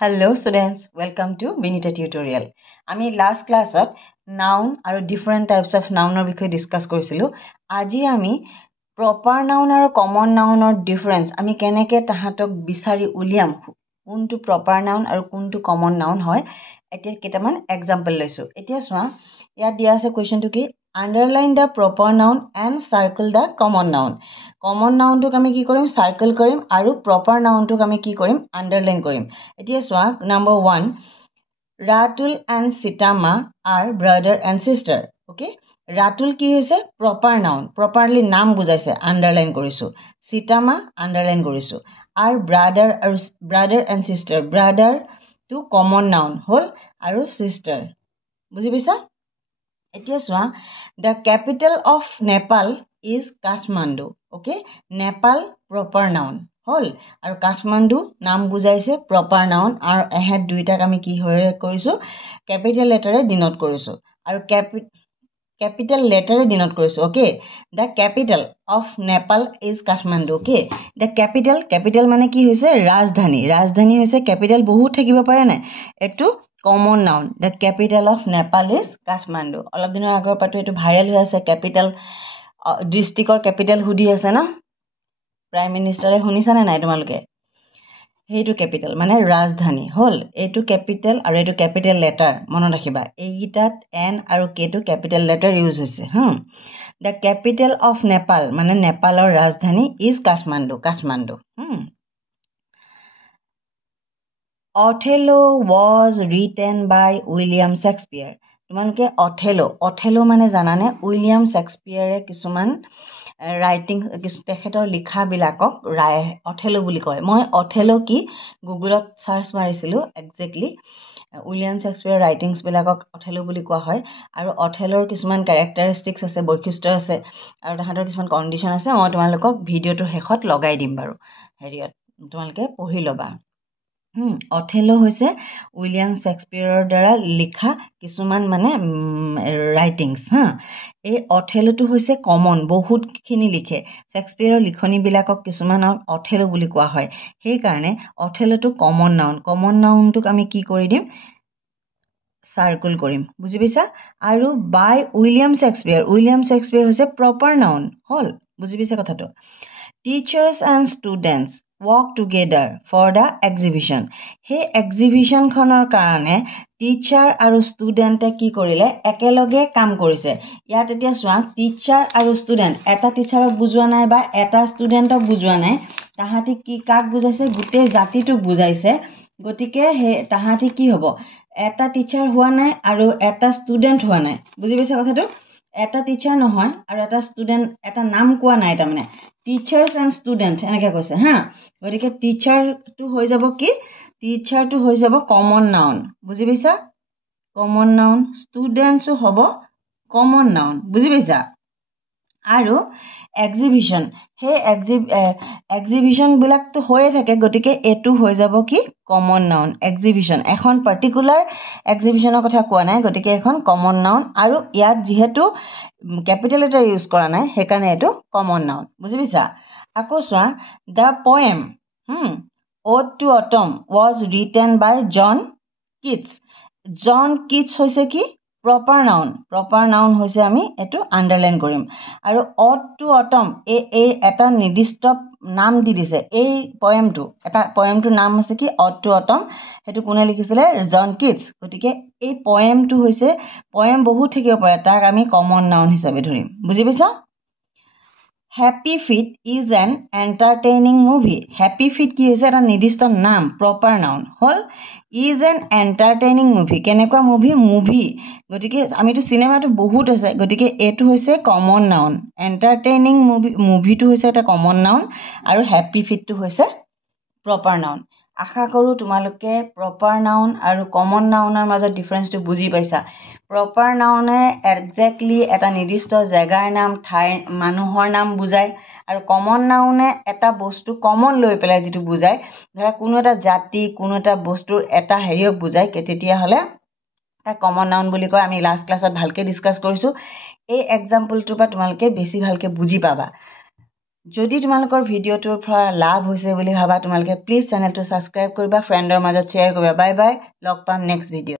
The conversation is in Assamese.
Hello students, welcome to Vinita tutorial. আমি last classত noun আৰু different types of nounৰ বিষয়ে discuss কৰিছিলো. আজি আমি proper noun আৰু common nounৰ difference আমি কেনেকৈ তাহাঁতক বিচাৰি উলিয়াম কোনটো proper noun আৰু কোনটো common noun হয় এতিয়া কেইটামান example লৈছো. এতিয়া চোৱা ইয়াত দিয়া আছে questionটো কি underline the proper noun and circle the common noun. Common noun টোক আমি কি কৰিম circle কৰিম আৰু proper noun টোক আমি কি কৰিম underline কৰিম. এতিয়া চোৱা number 1 Ratul and Sitama are brother and sister. Okay, Ratul কি হৈছে proper noun, properly নাম বুজাইছে underline কৰিছো. Sitama underline কৰিছো. Are brother and sister, brother to common noun হল আৰু sister. বুজি পাইছা? এতিয়া চোৱা the capital of Nepal is Kathmandu. Okay, Nepal proper noun হল আৰু কাঠমাণ্ডু নাম বুজাইছে proper noun আৰু এহেত দুইটাক আমি কি হৈ কৰিছো capital letterৰে ডিনোট কৰিছো আৰু capital letterৰে ডিনোট কৰিছো. Okay, the capital of Nepal is Kathmandu. Okay, the capital মানে কি হৈছে ৰাজধানী হৈছে capital বহুত থাকিব পাৰে নাই এটো common noun. The capital of Nepal is Kathmandu. অলপ দিনৰ আগৰ পাটো এটো ভাইৰাল হৈ আছে capital ডিস্ট্ৰিক্টৰ capital হুদি আছে না প্ৰাইম মিনিষ্টাৰে শুনিছানে নাই তোমালোকে হেইটো ক্যাপিটাল মানে ৰাজধানী হল এটো ক্যাপিটাল আৰু এটো ক্যাপিটাল লেটাৰ মনত ৰাখিবা এইগিটাত এন আৰু কে টো ক্যাপিটাল লেটাৰ ইউজ হৈছে the capital of Nepal মানে নেপালৰ ৰাজধানী is Kathmandu. Othello was written by William Shakespeare. তোমালোকে Othello মানে জানানে উইলিয়াম শেক্সপিয়াৰে কিছুমান ৰাইটিং তেখেতৰ লিখা বিলাকক Othello বুলি কয়. মই Othello কি গুগলত সাৰ্চ মাৰিছিলো এক্স্যাক্টলি উইলিয়াম শেক্সপিয়াৰ ৰাইটিংছ বিলাকক Othello বুলি কোৱা হয় আৰু Othelloৰ কিছুমান ক্যাৰেক্টাৰিষ্টিক্স আছে বৈশিষ্ট্য আছে আৰু তাহাঁতৰ কিছুমান কন্ডিশন আছে মই তোমালোকক ভিডিওটোৰ শেষত লগাই দিম বাৰু হেৰিয়ত তোমালোকে পঢ়ি লবা. Othello হৈছে উইলিয়াম শেক্সপিয়াৰৰ দ্বাৰা লিখা কিছুমান মানে ৰাইটিংছ এই Othello টো হৈছে কমন বহুতখিনি লিখে শেক্সপিয়াৰৰ লিখনি বিলাকক কিছুমানক Othello বুলি কোৱা হয় সেই কাৰণে Othello টো কমন নাউন টোক আমি কি কৰি দিম সাৰ্কেল কৰিম বুজি পাইছা আৰু বাই উইলিয়াম শেক্সপিয়াৰ হৈছে প্ৰপাৰ নাউন হল বুজি পাইছা কথাটো teachers and students work together for the exhibition. Hey exhibition খনৰ কাৰণে টিচাৰ আৰু ষ্টুডেন্টে কি কৰিলে একেলগে কাম কৰিছে ইয়াত এতিয়া চোৱা টিচাৰ আৰু ষ্টুডেন্ট এটা টিচাৰক বুজোৱা নাই বা এটা ষ্টুডেন্টক বুজোৱা নাই তাহাঁতি কি কাক বুজাইছে গোটেই জাতিটোক বুজাইছে গতিকে হে তাহাঁতি কি হ'ব এটা টিচাৰ হোৱা নাই আৰু এটা ষ্টুডেন্ট হোৱা নাই বুজি পাইছা কথাটো এটা টিচাৰ নহয় আৰু এটা ষ্টুডেন্ট এটা নাম কোৱা নাই তাৰমানে টিচাৰ্স এণ্ড ষ্টুডেন্টস এনেকৈ কৈছে গতিকে টিচাৰ টো হৈ যাব কি টিচাৰ টো হৈ যাব কমন নাউন বুজি পাইছা কমন নাউন ষ্টুডেন্টসও হ'ব কমন নাউন বুজি পাইছা আৰু এক্সিবিশন হে এক্সিবিশন বিলাকটো হৈয়ে থাকে গতিকে এটো হৈ যাব কি কমন নাউন এক্সিবিশন এখন পাৰ্টিকুলাৰ এক্সিবিশনৰ কথা কোৱা নাই গতিকে এখন কমন নাউন আৰু ইয়াত যেহেতু ক্যাপিটাল লেটাৰ ইউজ কৰা নাই সেইকাৰণে এটো কমন নাউন বুজি পাইছা আকৌ চোৱা the poem Ode to Autumn was written by John Keats হৈছে কি proper noun হৈছে আমি এটো আন্ডাৰলাইন কৰিম আৰু Ode to Autumn এই এটা নিৰ্দিষ্ট নাম দি দিছে এই পয়েমটো নাম আছে কি Ode to Autumn হেতু কোনে লিখিছিলে জন কিটস গতিকে এই পয়েমটো হৈছে পয়েম বহুত থাকিব পাৰে তাক আমি কমন নাউন হিচাপে ধৰিম বুজি পাইছা Happy Feet is an entertaining movie. Happy Feet কি হৈছে এটা নিৰ্দিষ্ট নাম proper noun hall is an entertaining movie কেনেকুৱা মুভি গতিকে আমিটো সিনেমাটো বহুত আছে গতিকে এটো হৈছে common noun entertaining movie টো হৈছে এটা common noun আৰু Happy Feet টো হৈছে proper noun আশা কৰো তোমালোকে proper noun আৰু common nounৰ মাজত ডিফাৰেন্সটো বুজি পাইছা proper noun exactly এটা নিৰ্দিষ্ট জাগাৰ নাম ঠাই মানুহৰ নাম বুজায় আৰু common noun এটা বস্তু কমন লৈ পেলাই যেটো বুজায় ধৰা কোনো এটা জাতি কোনো এটা বস্তুৰ এটা হেৰিয়ক বুজায় তেতিয়া হলে এটা common noun বুলি কয় আমি লাষ্ট ক্লাছত ভালকে ডিসকাস কৰিছো এই এক্সাম্পলটোৰ পৰা তোমালোকে বেছি ভালকে বুজি পাবা যদি তোমালোকৰ ভিডিঅ'টোৰ পৰা লাভ হৈছে বুলি ভাবা তোমালোকে প্লিজ চেনেলটো ছাবস্ক্ৰাইব কৰিবা, ফ্ৰেণ্ডৰ মাজত শ্বেয়াৰ কৰিবা। বাই বাই, লগ পাম নেক্সট ভিডিঅ'।